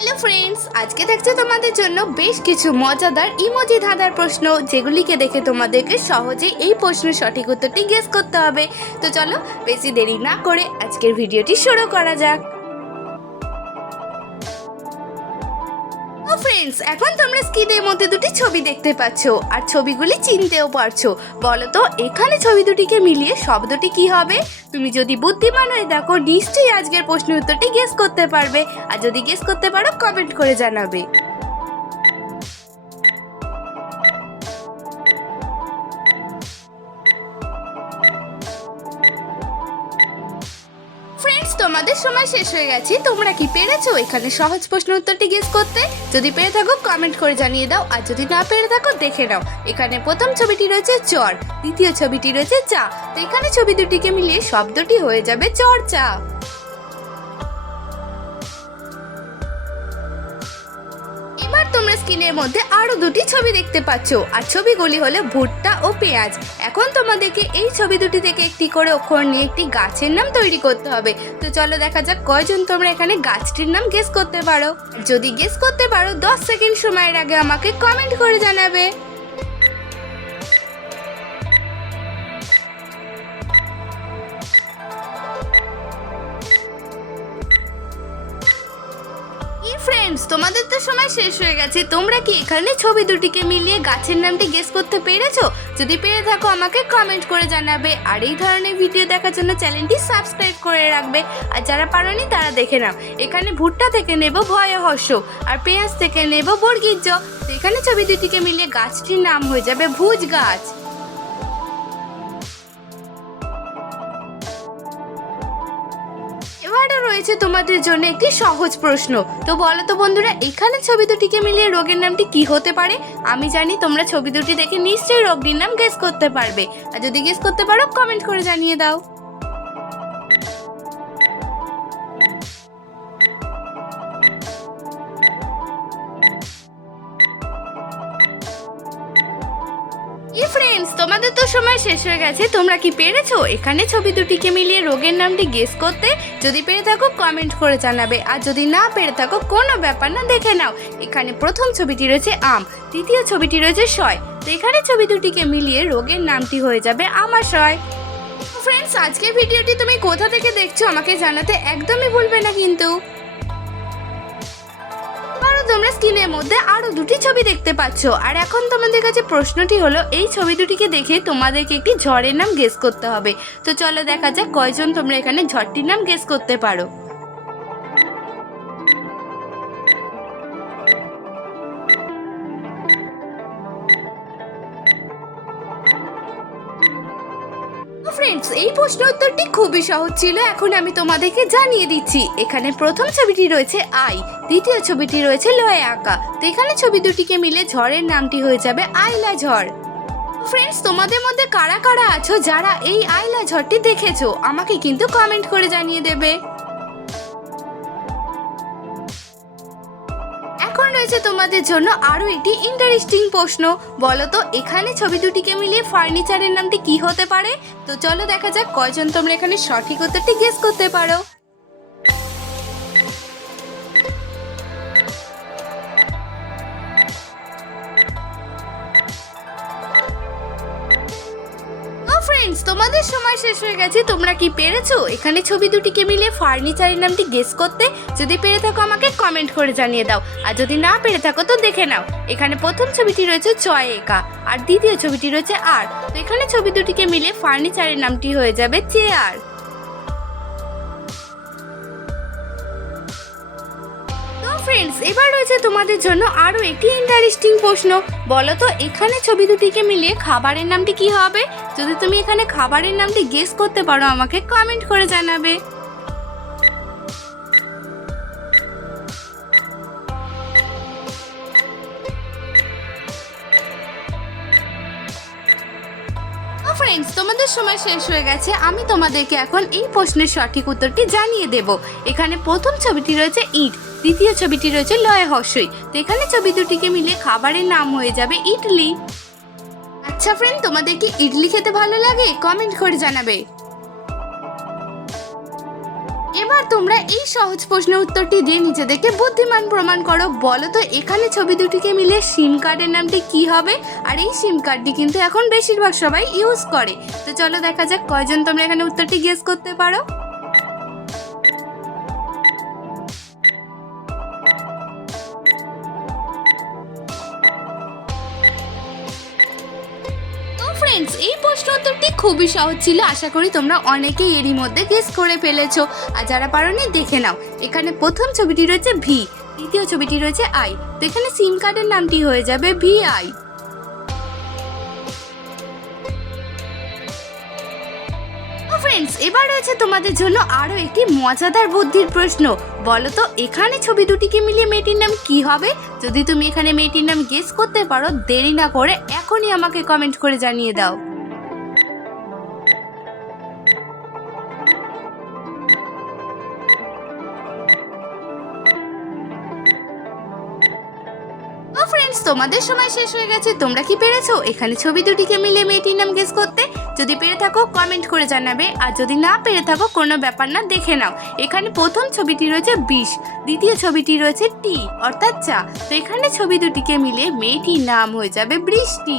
Hello friends আজকে থাকছে তোমাদের জন্য বেশ কিছু মজাদার ইমোজি ধাঁধার প্রশ্ন, যেগুলিকে দেখে তোমাদেরকে সহজেই এই প্রশ্নের সঠিক উত্তরটি গেস করতে হবে। তো চলো, বেশি দেরি না করে আজকের ভিডিওটি শুরু করা যাক। ফ্রেন্ডস এখন তোমরা স্ক্রিনের মধ্যে দুটি ছবি দেখতে পাচ্ছ, আর ছবিগুলি চিনতেও পারছ। বলো তো এখানে ছবি দুটিকে মিলিয়ে শব্দটি কি হবে? তুমি যদি বুদ্ধিমান হয়ে দেখো, নিশ্চয়ই আজকের প্রশ্নের উত্তরটি গেস করতে পারবে। আর যদি গেস করতে পারো কমেন্ট করে জানাবে। তোমাদের সময় শেষ হয়ে গেছে। তোমরা কি পেরেছ? এখানে সহজ প্রশ্ন উত্তরটি গেস করতে। যদি পেরে থাকো কমেন্ট করে জানিয়ে দাও। আর যদি না পেরে থাকো, দেখে নাও। এখানে প্রথম ছবিটি রয়েছে চর। দ্বিতীয় ছবিটি রয়েছে চা। তো এখানে ছবি দুটিকে মিলিয়ে শব্দটি হয়ে যাবে চর্চা এবার তোমরা স্ক্রিনের মধ্যে আরও দুটি ছবি দেখতে পাচ্ছ, আর ছবিগুলি হলো ভুট্টা ও পেঁয়াজ। এখন তোমাদেরকে এই ছবি দুটি থেকে একটি করে অক্ষর নিয়ে একটি গাছের নাম তৈরি করতে হবে। তো চলো দেখা যাক কয়জন তোমরা এখানে গাছটির নাম গেস করতে পারো। যদি গেস করতে পারো, দশ সেকেন্ড সময়ের আগে আমাকে কমেন্ট করে জানাবে। ফ্রেন্ডস তোমাদের তো সময় শেষ হয়ে গেছে। তোমরা কি এখানে ছবি দুটিকে মিলিয়ে গাছের নামটি গেস করতে পেরেছ? যদি পেরে থাকো, আমাকে কমেন্ট করে জানাবে। আর এই ধরনের ভিডিও দেখার জন্য চ্যানেলটি সাবস্ক্রাইব করে রাখবে। আর যারা পারোনি, তারা দেখে নাও। এখানে ভুট্টা থেকে নেব ভয় হর্ষ আর পেঁয়াজ থেকে নেব বর্গীর জ তো এখানে ছবি দুটিকে মিলিয়ে গাছটির নাম হয়ে যাবে ভুজ গাছ। রয়েছে তোমাদের জন্য একটি সহজ প্রশ্ন। তো বলো তো বন্ধুরা, এখানে ছবি দুটিকে মিলিয়ে রোগের নামটি কি হতে পারে? আমি জানি তোমরা ছবি দুটি দেখে নিশ্চয়ই রোগটির নাম গেস করতে পারবে। আর যদি গেস করতে পারো কমেন্ট করে জানিয়ে দাও। ই ফ্রেন্ডস তোমাদের তো সময় শেষ হয়ে গেছে। তোমরা কি পেরেছ? এখানে ছবি দুটিকে মিলিয়ে রোগের নামটি গেস করতে। যদি পেরে থাকো কমেন্ট করে জানাবে। আর যদি না পেরে থাকো, কোনো ব্যাপার না, দেখে নাও। এখানে প্রথম ছবিটি রয়েছে আম দ্বিতীয় ছবিটি রয়েছে শয় তো এখানে ছবি দুটিকে মিলিয়ে রোগের নামটি হয়ে যাবে আমাশয় ফ্রেন্ডস আজকের ভিডিওটি তুমি কোথা থেকে দেখছ আমাকে জানাতে একদমই ভুলবে না কিন্তু। তোমরা স্ক্রিনের মধ্যে আরও দুটি ছবি দেখতে পাচ্ছ। আর এখন তোমাদের কাছে প্রশ্নটি হলো, এই ছবি দুটিকে দেখে তোমাদেরকে একটি ঝড়ের নাম গেস করতে হবে। তো চলো দেখা যাক কয়জন তোমরা এখানে ঝড়টির নাম গেস করতে পারো। এই প্রশ্ন উত্তরটি খুবই সহজ ছিল, এখন আমি তোমাদেরকে জানিয়ে দিচ্ছি। এখানে প্রথম ছবিটি রয়েছে আই, দ্বিতীয় ছবিটি রয়েছে লয়ে আঁকা তো এখানে ছবি দুটিকে মিলে ঝড়ের নামটি হয়ে যাবে আইলা ঝড়। ফ্রেন্ডস তোমাদের মধ্যে কারা কারা আছো যারা এই আইলা ঝড়টি দেখেছ? আমাকে কিন্তু কমেন্ট করে জানিয়ে দেবে। রয়েছে তোমাদের জন্য আরও একটি ইন্টারেস্টিং প্রশ্ন। বলো তো এখানে ছবি দুটিকে মিলিয়ে ফার্নিচারের নামটি কি হতে পারে? তো চলো দেখা যাক কয়জন তোমরা এখানে সঠিক উত্তরটি গেস করতে পারো। ফ্রেন্ডস তোমাদের সময় শেষ হয়ে গেছে। তোমরা কি পেরেছ? এখানে ছবি দুটিকে মিলে ফার্নিচারের নামটি গেস করতে যদি পেরে থাকো আমাকে কমেন্ট করে জানিয়ে দাও। আর যদি না পেরে থাকো তো দেখে নাও। এখানে প্রথম ছবিটি রয়েছে চয় একা আর দ্বিতীয় ছবিটি রয়েছে আর তো এখানে ছবি দুটিকে মিলে ফার্নিচারের নামটি হয়ে যাবে চেয়ার। ফ্রেন্ডস এবার রয়েছে তোমাদের জন্য আরও একটি ইন্টারেস্টিং প্রশ্ন। বলো তো, এখানে ছবি দুটিকে মিলিয়ে খাবারের নামটি কি হবে? যদি তুমি এখানে খাবারের নামটি গেস করতে পারো, আমাকে কমেন্ট করে জানাবে। ফ্রেন্ডস তোমাদের সময় শেষ হয়ে গেছে। আমি তোমাদেরকে এখন এই প্রশ্নের সঠিক উত্তরটি জানিয়ে দেব। এখানে প্রথম ছবিটি রয়েছে ইট, দ্বিতীয় ছবিটি রয়েছে লয় হর্ষই তো এখানে ছবি দুটিকে মিলে খাবারের নাম হয়ে যাবে ইডলি আচ্ছা ফ্রেন্ড তোমাদের কি ইডলি খেতে ভালো লাগে? কমেন্ট করে জানাবে। এবার তোমরা এই সহজ প্রশ্নের উত্তরটি দিয়ে নিজেদেরকে বুদ্ধিমান প্রমাণ করো। বলো তো, এখানে ছবি দুটিকে মিলে সিম কার্ডের নামটি কি হবে? আর এই সিম কার্ডটি কিন্তু এখন বেশিরভাগ সবাই ইউজ করে। তো চলো দেখা যাক কয়জন তোমরা এখানে উত্তরটি গেস করতে পারো। ফ্রেন্ডস এই প্রশ্ন উত্তরটি খুবই সহজ ছিল। আশা করি তোমরা অনেকেই এরই মধ্যে গেস করে ফেলেছো। আর যারা পারোনি, দেখে নাও। এখানে প্রথম ছবিটি রয়েছে ভি দ্বিতীয় ছবিটি রয়েছে আই তো এখানে সিম কার্ডের নামটি হয়ে যাবে ভি আই ফ্রেন্ডস এবার রয়েছে তোমাদের জন্য আরও একটি মজাদার বুদ্ধির প্রশ্ন। বলো তো, এখানে ছবি দুটিকে মিলিয়ে মেয়েটির নাম কি হবে? যদি তুমি এখানে মেয়েটির নাম গেস করতে পারো, দেরি না করে এখনই আমাকে কমেন্ট করে জানিয়ে দাও। ফ্রেন্ডস তোমাদের সময় শেষ হয়ে গেছে। তোমরা কি পেরেছ? এখানে ছবি দুটিকে মিলে মেয়েটির নাম গেস করতে। যদি পেরে থাকো কমেন্ট করে জানাবে। আর যদি না পেরে থাকো, কোনো ব্যাপার না, দেখে নাও। এখানে প্রথম ছবিটি রয়েছে বিষ। দ্বিতীয় ছবিটি রয়েছে টি, অর্থাৎ চা। তো এখানে ছবি দুটিকে মিলে মেয়েটির নাম হয়ে যাবে বৃষ্টি।